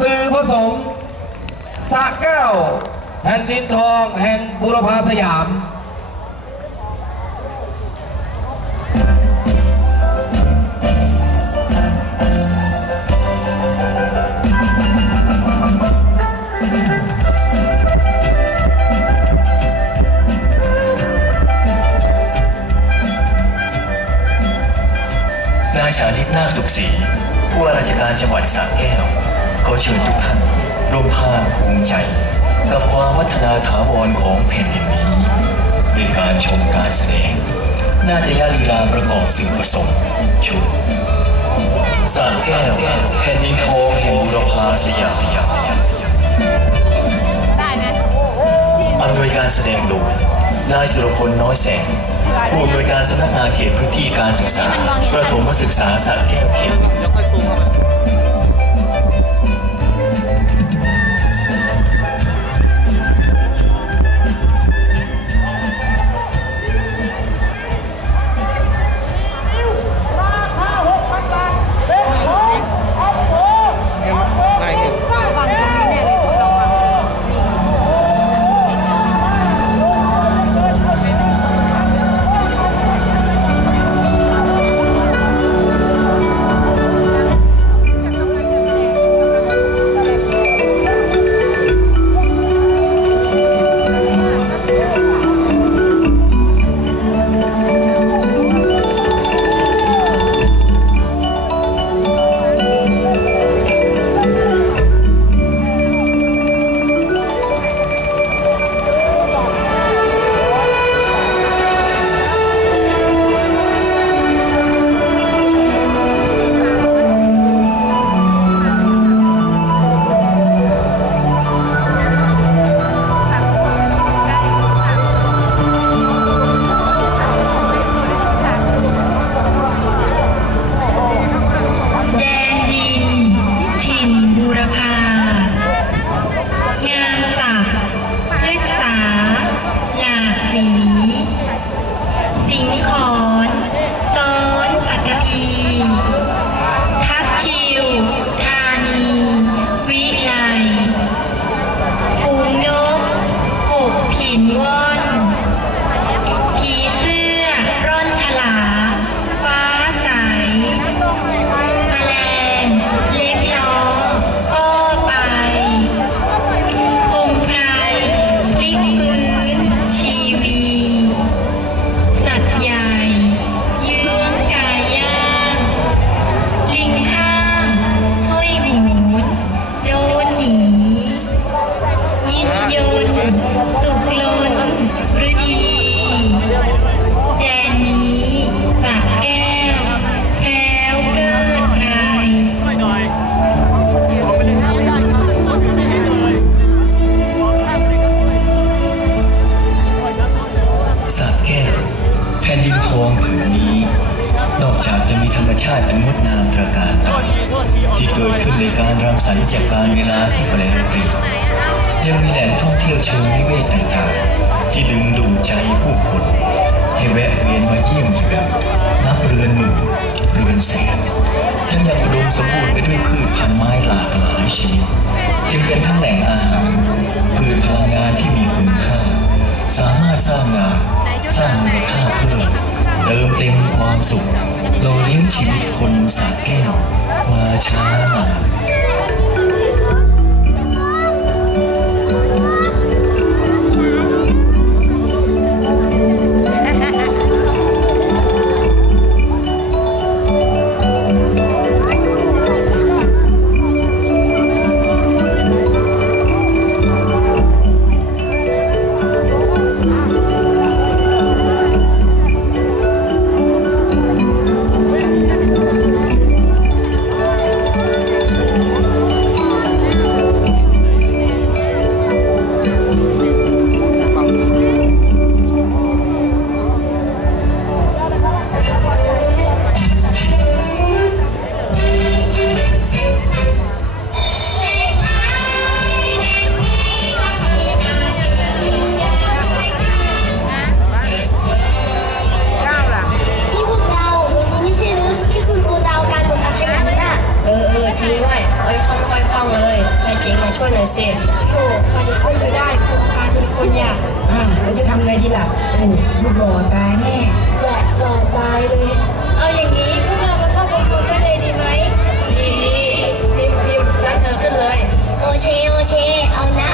สื่อผสมสระแก้วแผ่นดินทองแห่งบุรพาสยามนายสาธิตนาคสุขศรีผู้ว่าราชการจังหวัดสระแก้ว ขอเชิญทุกท่านร่วมภาคภูมิใจ กับความวัฒนาถาวรของแผ่นดินนี้ด้วยการชมการแสดงนาฏยาลีลาประกอบสิ่งผสมชุดสระแก้วแผ่นดินทองแห่งบุรพาสยามได้ไหมอำนวยการแสดงโดยนายสุรพลน้อยแสงผู้อำนวยการสำนักงานเขตพื้นที่การศึกษา ประถมศึกษาสระแก้วเขต จากจะมีธรรมชาติอันงดงามตระการตาที่เกิดขึ้นในการรังสรรค์จากการเวลาที่แปลเปลี่ยนยังมีแหล่งท่องเที่ยวเชิงนิเวศต่างๆ ที่ดึงดูดใจผู้คนให้แวะเวียนมาเยี่ยมเยือนนับเรือนหมื่นเรือนแสนทั้งยังอุดมสมบูรณ์ไปด้วยพืช เติมเต็มความสุขเราเลี้ยงชีวิตคนสาแก้วมาช้านาน เจ๊งมาช่วยหน่อยสิโอ้ใครจะช่วยเธอได้โครงการทีละคนอยากอ้าวเราจะทำไงดีล่ะโอ้ลูกหล่อตายแน่แหละหล่อตายเลย เอาอย่างนี้พวกเรามาเข้ากองทุนไปเลยดีไหมดีพิมพ์พิมพ์นั่นเธอขึ้นเลย โอเชโอเชเอานะ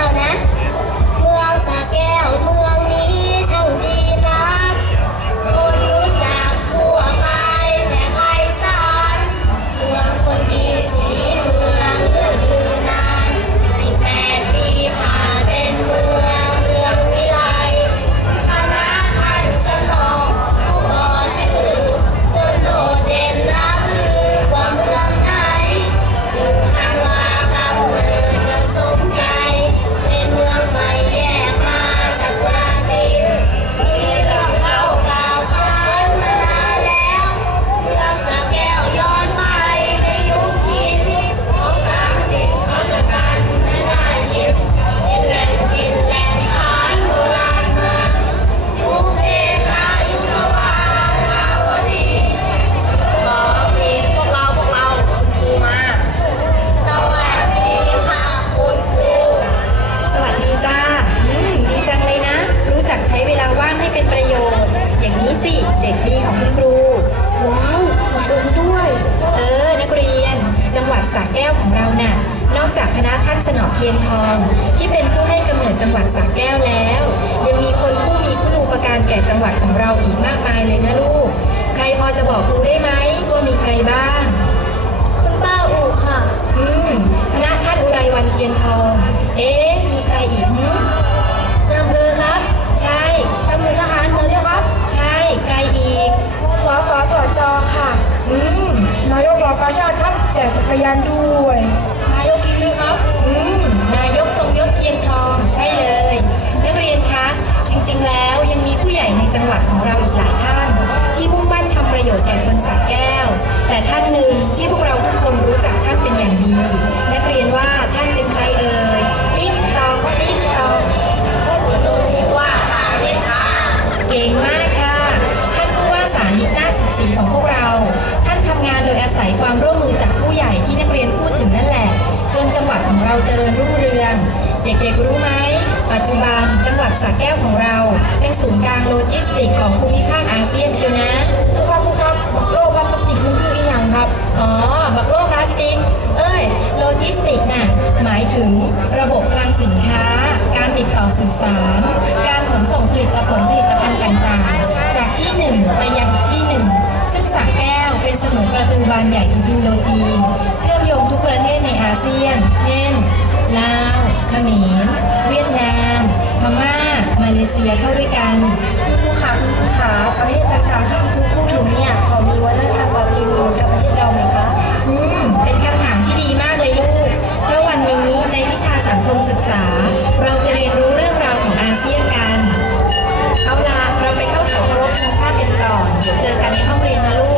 จังหวัดสระแก้วแล้ว ยังมีคนผู้มีคุณูปการแก่จังหวัดของเราอีกมากมายเลยนะลูก ใครพอจะบอกครูได้ไหมว่ามีใครบ้าง คุณป้าอู่ค่ะ อืมคณะท่านอุไรวันเทียนทอง เอ๊ะ มีใครอีกหึ ญรุ่งเรือง เด็กๆรู้ไหม ปัจจุบันจังหวัดสระแก้วของเรา เป็นศูนย์กลางโลจิสติกของภูมิภาคอาเซียนเชียวนะผู้ครับผู้ครับโลกพลาสติกมันคืออีหยังครับ อ๋อ บักโลกพลาสติก เอ้ย โลจิสติกน่ะ หมายถึงระบบคลังสินค้า การติดต่อสื่อสาร การขนส่งผลิตผลผลิตภัณฑ์ต่างๆ จากที่หนึ่งไปยังอีกที่หนึ่งซึ่งสระแก้วเป็นเสมือนประตูบานใหญ่ของอินโดจีน เชื่อมโยงทุกประเทศในอาเซียน เช่น ลาวเขมรเวียดนาม พม่า มาเลเซียเข้าด้วยกันคุณครูคะคุณครูคะประเทศต่างๆที่คุณครูพูดถึงเนี่ยเขามีวัฒนธรรมประเพณีเหมือนกับประเทศเราไหมคะอืมเป็นคำถามที่ดีมากเลยลูก เพราะวันนี้ในวิชาสังคมศึกษา เราจะเรียนรู้เรื่องราวของอาเซียนกัน เอาล่ะเราไปเข้าแถวเคารพธงชาติกันก่อน เจอกันในห้องเรียนนะลูก